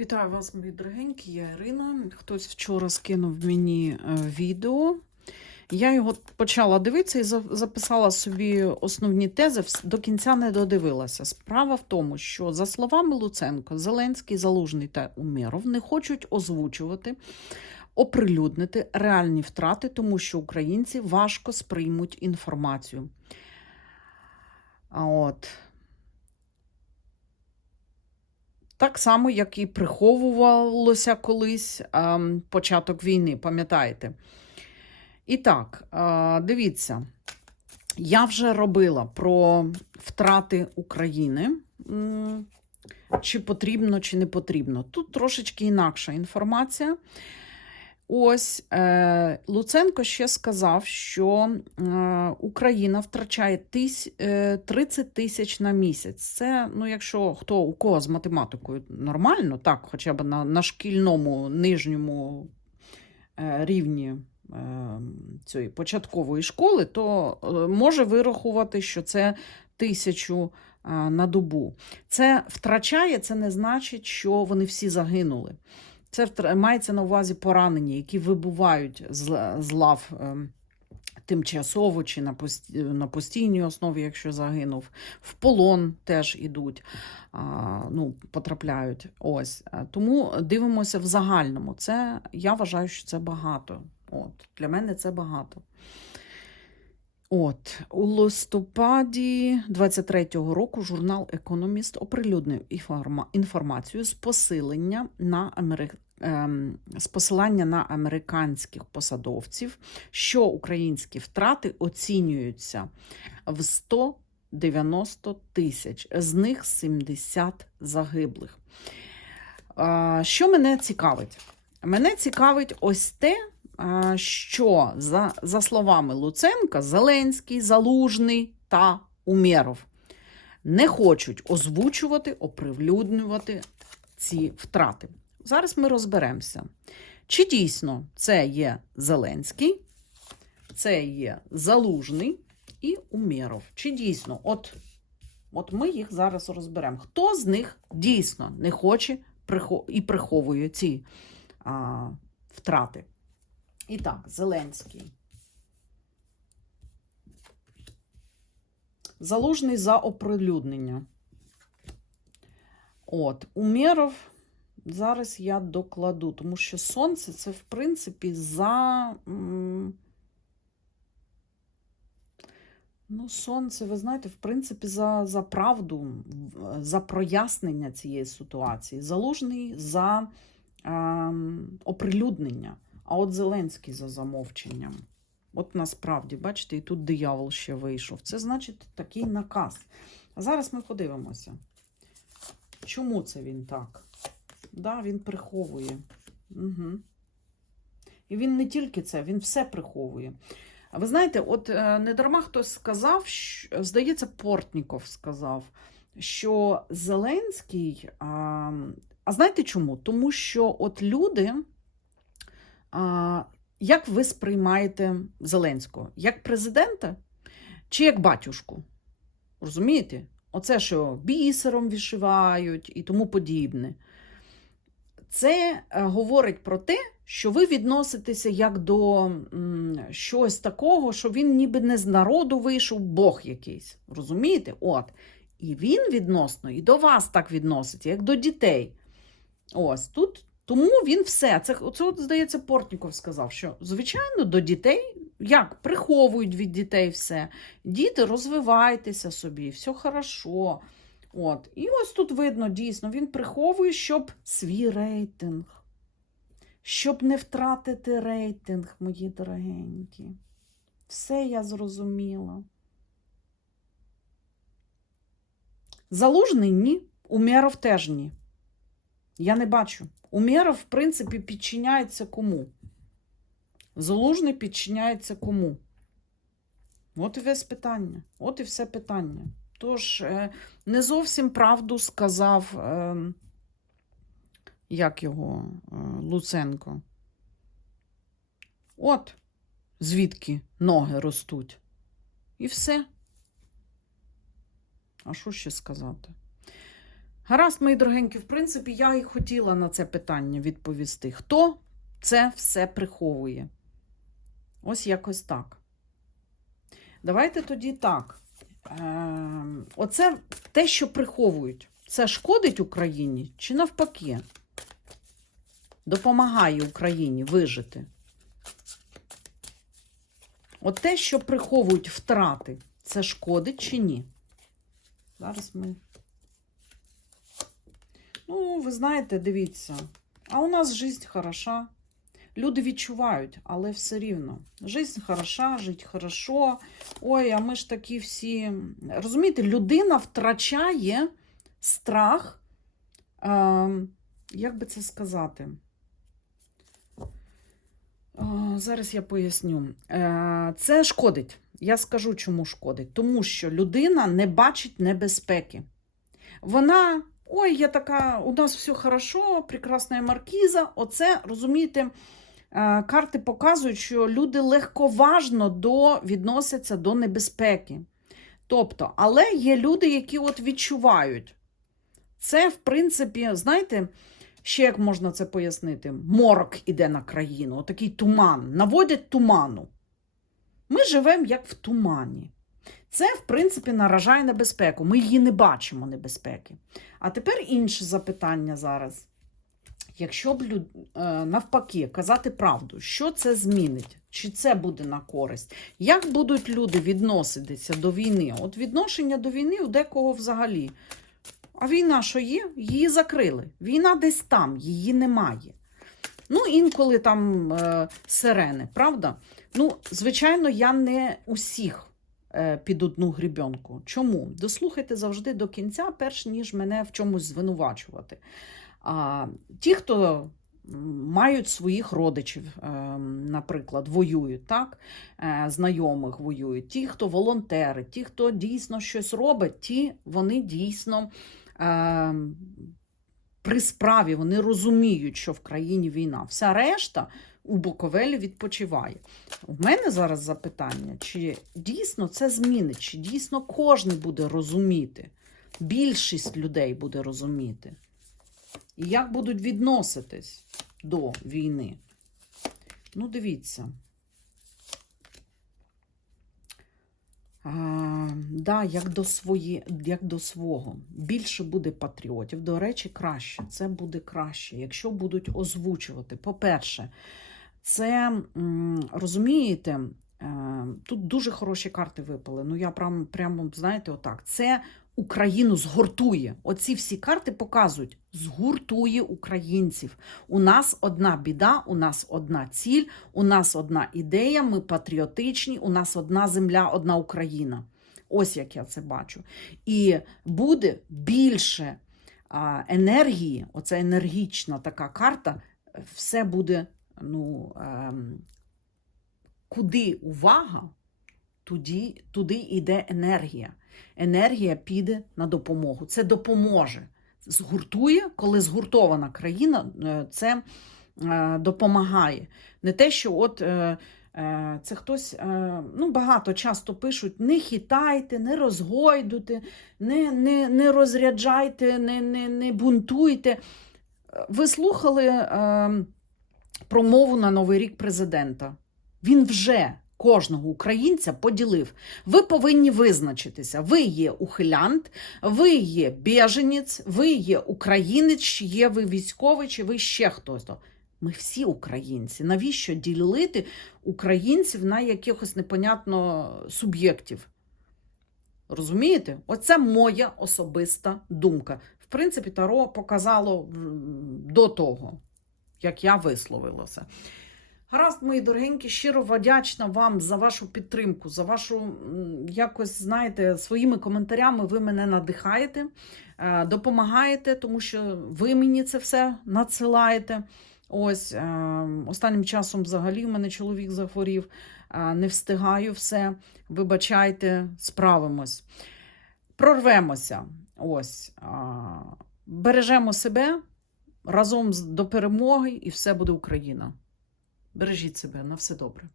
Вітаю вас, мої дорогенькі, я Ірина. Хтось вчора скинув мені е, відео. Я його почала дивитися і записала собі основні тези, до кінця не додивилася. Справа в тому, що, за словами Луценко, Зеленський, Залужний та Умєров не хочуть озвучувати, оприлюднити реальні втрати, тому що українці важко сприймуть інформацію. А от. Так само, як і приховувалося колись початок війни, пам'ятаєте? І так, дивіться, я вже робила про втрати України. Чи потрібно, чи не потрібно. Тут трошечки інакша інформація. Ось е, Луценко ще сказав, що е, Україна втрачає тись, е, 30 тисяч на місяць. Це, ну, якщо хто у кого з математикою нормально, так, хоча б на, на шкільному нижньому рівні цієї початкової школи, то може вирахувати, що це тисячу на добу. Це втрачає, це не значить, що вони всі загинули. Це мається на увазі поранені, які вибувають з, лав ем, тимчасово чи на, пост, на постійній основі, якщо загинув, в полон теж ідуть, ну, потрапляють. Ось. Тому дивимося в загальному. Це, я вважаю, що це багато. От, для мене це багато. От, у листопаді 23-го року журнал Економіст оприлюднив інформа- інформацію з посилення на Амери... ем, з посилання на американських посадовців, що українські втрати оцінюються в 190 тисяч, з них 70 загиблих. Що мене цікавить? Мене цікавить ось те, що за, за словами Луценка, Зеленський, Залужний та Умєров не хочуть озвучувати, оприлюднювати ці втрати. Зараз ми розберемося, чи дійсно це є Зеленський, це є Залужний і Умєров. Чи дійсно, от, от ми їх зараз розберемо. Хто з них дійсно не хоче і приховує ці а, втрати? І так, Зеленський. Залужний за оприлюднення. От, Умєров, зараз я докладу, тому що сонце це, в принципі, за. Ну, сонце, ви знаєте, в принципі, за, за правду, за прояснення цієї ситуації. Залужний за ем, оприлюднення, а от Зеленський за замовченням. От насправді, бачите, і тут диявол ще вийшов. Це значить такий наказ. А зараз ми подивимося, чому це він так? Да, він приховує. Угу. І він не тільки це, він все приховує. А ви знаєте, от е, недарма хтось сказав, що, здається, Портніков сказав, що Зеленський. А, а знаєте чому? Тому що от люди, як ви сприймаєте Зеленського? Як президента чи як батюшку? Розумієте? Оце, що бісером вишивають і тому подібне. Це е, говорить про те, що ви відноситеся як до щось такого, що він ніби не з народу вийшов, Бог якийсь. Розумієте? От. І він відносно і до вас так відноситься, як до дітей. Ось тут. Тому він все. Це, це здається, Портніков сказав, що, звичайно, до дітей як приховують від дітей все. Діти, розвивайтеся собі, все хорошо. От. І ось тут видно, дійсно, він приховує, щоб свій рейтинг. Щоб не втратити рейтинг, мої дорогенькі. Все я зрозуміла. Залужний ні. Умєров теж ні. Я не бачу. Умєров, в принципі, підчиняється кому? Залужний підчиняється кому? От і весь питання. От і все питання. Тож, е, не зовсім правду сказав, е, як його е, Луценко. От звідки ноги ростуть. І все. А що ще сказати? Гаразд, мої дорогенькі, в принципі, я і хотіла на це питання відповісти. Хто це все приховує? Ось якось так. Давайте тоді так. Е, оце те, що приховують, це шкодить Україні чи навпаки? Допомагає Україні вижити. От те, що приховують втрати, це шкодить чи ні? Зараз ми. Ну, ви знаєте, дивіться. А у нас життя хороша. Люди відчувають, але все рівно. Жизнь хороша, жить хорошо. Ой, а ми ж такі всі. Розумієте, людина втрачає страх. Е, як би це сказати? О, зараз я поясню. Е, це шкодить. Я скажу, чому шкодить. Тому що людина не бачить небезпеки. Вона, ой, я така, у нас все хорошо, прекрасна маркіза. Оце, розумієте, е, карти показують, що люди легковажно до, відносяться до небезпеки. Тобто, але є люди, які от відчувають. Це, в принципі, знаєте, ще як можна це пояснити? Морок іде на країну, отакий туман, наводять туману. Ми живемо як в тумані. Це, в принципі, наражає небезпеку. Ми її не бачимо небезпеки. А тепер інше запитання зараз. Якщо б е, навпаки казати правду, що це змінить? Чи це буде на користь? Як будуть люди відноситися до війни? От відношення до війни у декого взагалі. А війна, що є, її закрили. Війна десь там, її немає. Ну, інколи там е, сирени, правда? Ну, звичайно, я не усіх під одну грібенку. Чому? Дослухайте завжди до кінця, перш ніж мене в чомусь звинувачувати. А, ті, хто мають своїх родичів, е, наприклад, воюють, так? Е, знайомих воюють, ті, хто волонтери, ті, хто дійсно щось робить, ті вони дійсно. Е, при справі вони розуміють, що в країні війна. Вся решта у Буковелі відпочиває. У мене зараз запитання, чи дійсно це змінить, чи дійсно кожен буде розуміти, більшість людей буде розуміти. І як будуть відноситись до війни? Ну, дивіться. А, да, як до, свої, як до свого. Більше буде патріотів. До речі, краще. Це буде краще, якщо будуть озвучувати. По-перше, це розумієте, е, тут дуже хороші карти випали. Ну, я прям, прямо, знаєте, отак. Це Україну згуртує. Оці всі карти показують, згуртує українців. У нас одна біда, у нас одна ціль, у нас одна ідея, ми патріотичні, у нас одна земля, одна Україна. Ось як я це бачу. І буде більше енергії, оця енергічна така карта, все буде, ну, ем, куди увага, туди, туди йде енергія. Енергія піде на допомогу. Це допоможе. Згуртує, коли згуртована країна, е, це е, допомагає. Не те, що от е, це хтось, ну багато часто пишуть: не хитайте, не розгойдуйте, не, не, не розряджайте, не, не, не бунтуйте. Ви слухали е, промову на Новий рік президента. Він вже кожного українця поділив. Ви повинні визначитися. Ви є ухилянт, ви є біженець, ви є українець, чи є ви військовий, чи ви ще хтось. Ми всі українці. Навіщо ділити українців на якихось непонятно суб'єктів? Розумієте? Оце моя особиста думка. В принципі, Таро показало до того, як я висловилася. Гаразд, мої дорогенькі, щиро вдячна вам за вашу підтримку, за вашу якось, знаєте, своїми коментарями ви мене надихаєте, е, допомагаєте, тому що ви мені це все надсилаєте. Ось е, останнім часом взагалі в мене чоловік захворів, е, не встигаю все. Вибачайте, справимось. Прорвемося. Ось. Бережемо себе разом до перемоги, і все буде Україна. Бережіть себе на все добре.